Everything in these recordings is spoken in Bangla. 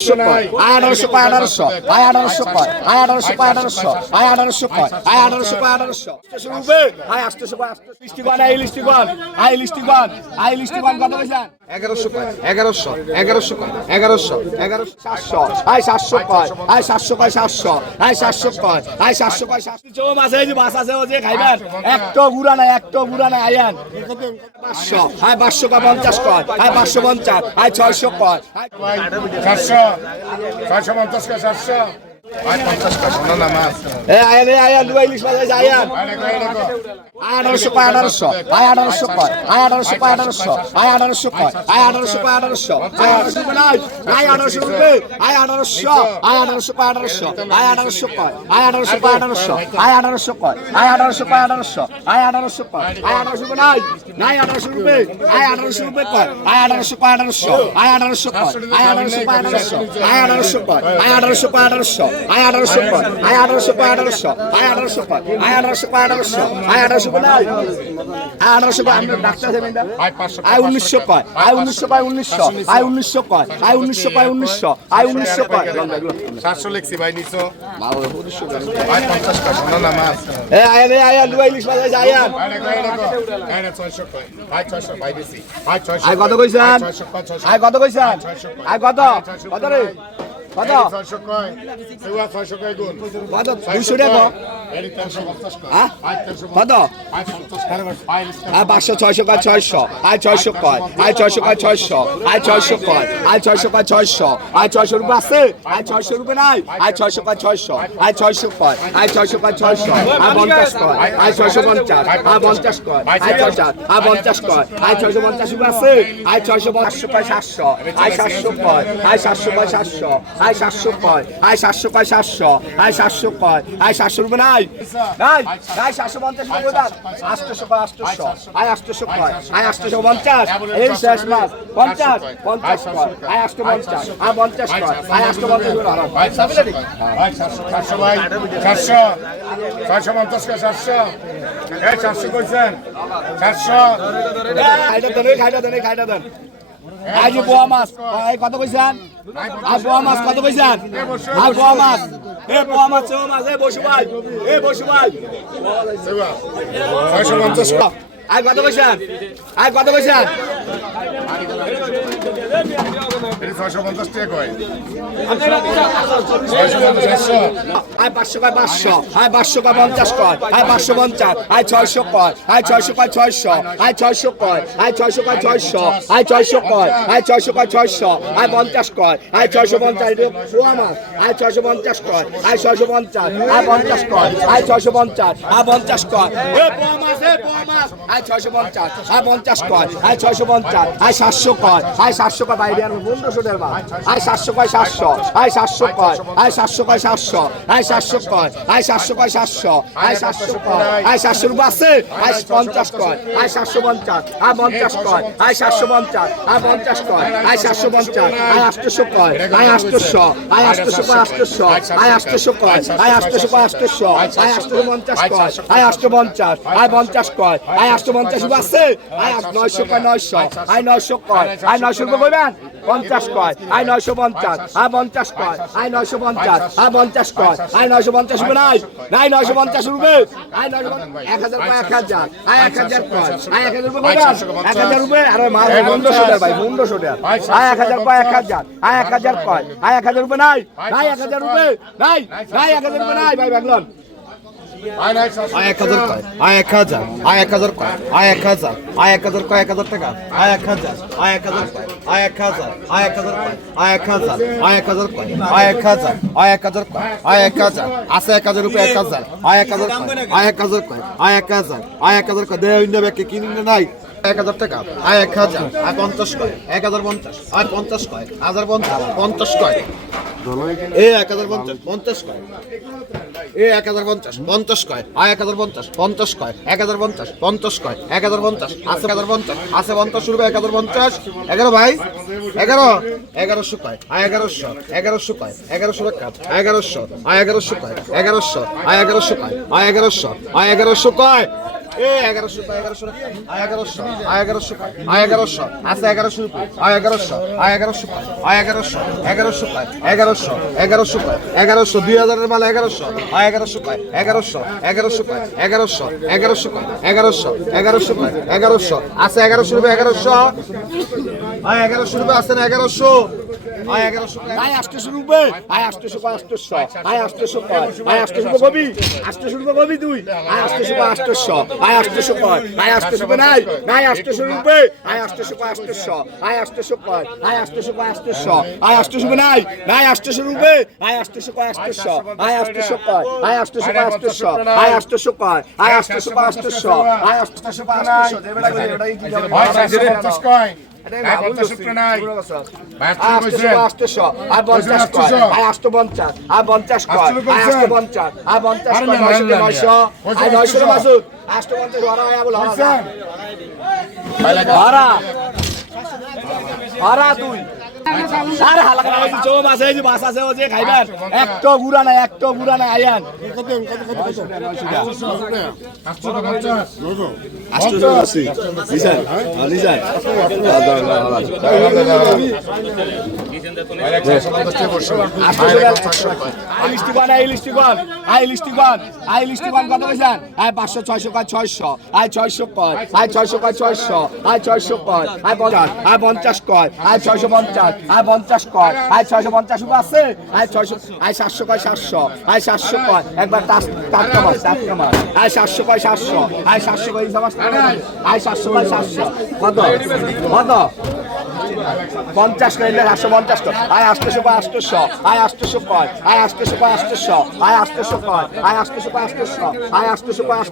1800 কত কইছেন? কত কইছেন? কত কত রে? কত 200 টাকা কত 500 600 কয় 600 600 কয় 600 কয় 600 600 কয় 600 কয় 600 600 রুপে আছে 600 রুপে নাই 600 কয় 600 600 কয় 600 কয় 600 50 কয় 650 50 কয় 600 50 কয় 650 রুপে আছে 600 কয় 700 700 কয় 700 কয় 700 700 কয় 700 কয় 700 700 কয় 700 রুপে নাই নাই নাই 750 রুপে দাও 800 কয় 800 800 কয় 850 এই শেষ মাস 50 50 কয় 850 50 কয় 850 রুপে দাও ভাই 700 ভাই 400 450 কয় 400 এই 400 কইছেন 400 খাইটা দেন আজ বোয়া মাছ কত কইছেন? আর বোয়া মাছ কত কইছেন? আর বোয়া মাছ বোয়া মাছ বসু ভাই বসু ভাই 650 আর কত কইছেন? আর কত কইছেন? 650 টাকা কয় 500 কয় 500 500 কয় 50 কয় 550 600 কয় 600 কয় 600 600 কয় 600 কয় 600 600 কয় 600 কয় 600 50 কয় 650 এটা পোয়া মাছ 650 কয় 650 50 কয় 650 50 কয় পোয়া মাছ পোয়া মাছ 650 50 কয় 650 700 কয় 700 কয় বাইরে আর 1500 টাকা মাছ 700 কয় 700 700 কয় 700 কয় 700 700 কয় 700 কয় 700 700 কয় 700 রুপে আছে 50 কয় 750 50 কয় 750 50 কয় 750 800 কয় 800 800 কয় 800 800 কয় 800 কয় 850 কয় 850 50 কয় 850 রুপে আছে 900 কয় 900 900 কয় 900 রুপে কইবেন 50 কয় 950 50 কয় 950 50 কয় 950 রুপে নাই নাই 950 রুপে 1000 কয় 1000 1000 কয় 1000 রুপে কইবেন 1000 রুপে আরে মাল 1500 টাকা ভাই 1500 টাকা 1000 কয় 1000 কয় 1000 রুপে নাই নাই 1000 রুপে নাই নাই 1000 রুপে নাই ভাই বাংলন 1000 কয় 1000 1000 কয় 1000 1000 কয় 1000 টাকা 1000 1000 কয় 1000 1000 কয় 1000 1000 কয় 1000 1000 কয় 1000 আছে 1000 রুপে 1000 1000 কয় 1000 1000 কয় দেই নেবে কি কিনে নাই 1000 টাকা 1000 50 কয় 1050 50 কয় 1050 কয় এ 1050 50 কয় এ 1050 50 কয় 1050 50 কয় 1050 50 কয় 1050 আছে 1050 আছে 50 রুপে 1050 11 ভাই 11 1100 কয় 1100 1100 কয় 1100 টাকা 1100 1100 কয় 1100 1100 কয় 1100 1100 কয় 1100 আছে 1100 রুপি 1100 2000 এর মাল 1100 আছে 1100 রুপি 1100 আছে না 1100 আয় 800 রুপি আয় 800 কবি 800 রুপি কবি তুই আয় 800 আয় 800 কয় আয় 800 রুপি নাই 800 রুপি আয় 800 আয় 800 কয় আয় 800 আয় 800 রুপি নাই 800 রুপি আয় 800 কয় 800 আয় 800 কয় আয় 800 কয় 800 আয় 800 কয় আয় 800 কয় 800 আয় 800 কয় 800 দেবেটা কি যাবে ভাই 50 কয় আয় 50 সূত্র নাই 800 আয় 50 কয় আয় 850 আয় 50 কয় আয় 850 আয় 50 কয় 900 আয় 900 মাসুদ 850 ধরা আয় বল হারা তুই আরে হালকা লাগা চোম আছে এই যে বাস আছে ও যে খাইবেন একটা গুড়া নাই আয়ান কত 850 নিছেন আই লিস্টি কত কইছেন আয় 500 600 কয় 600 আয় 600 কয় আয় 600 কয় 600 আয় 600 কয় আয় 50 কয় আয় 650 আয় 50 কয় আয় 650 রুপি আছে আয় 600 আয় 700 কয় 700 আয় 700 কয় একবার টাটকা মাছ আয় 700 কয় 700 আয় 700 কয় হিসাব আয় 700 কয় 700 কত 50 কইলে 750 কয় আয় 800 কয় 800 আয় 800 কয় আয় 800 কয় 800 আয় 800 কয় আয় 800 কয় 800 আয় 800 কয়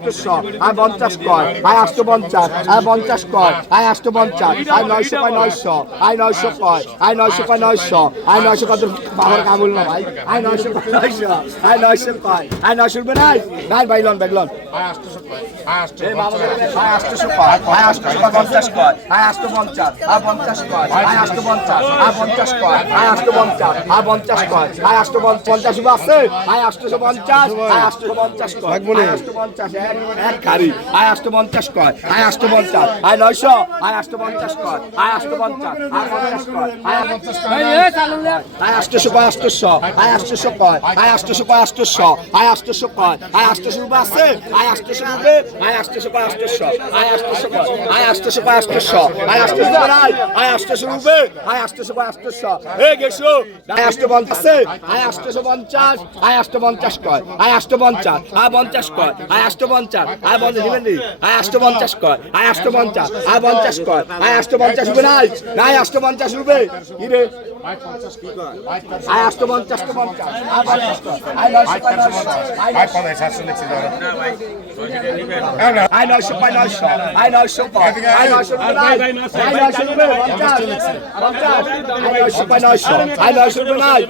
800 আয় 50 কয় আয় 850 আয় 50 কয় আয় 850 আয় 900 কয় 900 আয় 900 কয় আয় 900 কয় 900 আয় 900 কত বাবার কাবুল না ভাই আয় 900 কয় 900 আয় 900 কয় আয় 900 রুপি নাই বাইলন আয় 800 কয় আয় 800 কয় আয় 850 কয় আয় 850 আয় 50 কয় আয় 850 আয় 50 কয় আয় 850 আয় 50 কয় আয় 850 রুপি আছে আয় 850 আয় 850 কয় 850 এক খারি আয় 850 কয় আয় 850 আয় 900 আয় 850 কয় আয় 850 আয় 50 কয় আয় 50 কয় আয় 800 কয় 800 আয় 800 কয় আয় 800 কয় 800 আয় 800 কয় আয় 800 রুপি আছে আয় 800 রুপি আয় 800 কয় 800 আয় 800 কয় আয় 800 কয় 800 আয় 800 নাই আয় 800 রুপি আয় 800 কয় 800 এই গেছো আয় 850 আছে আয় 850 আয় 850 কয় আয় 850 আয় 50 কয় আয় 850 আয় 50 দিবেন নি আয় 850 কয় আয় 850 আয় 50 কয় আয় 850 রুপি নাই 850 রুপি কি রে আয় 850 তো 50 আয় 50 কয় আয় 900 আয় 700 লিখছি দাও আয় 900 কয় 900 আয় 900 কয় আয় 900 রুপি নাই আয় 900 রুপি 50 আয় 900 কয় 900 আয় 900 রুপি নাই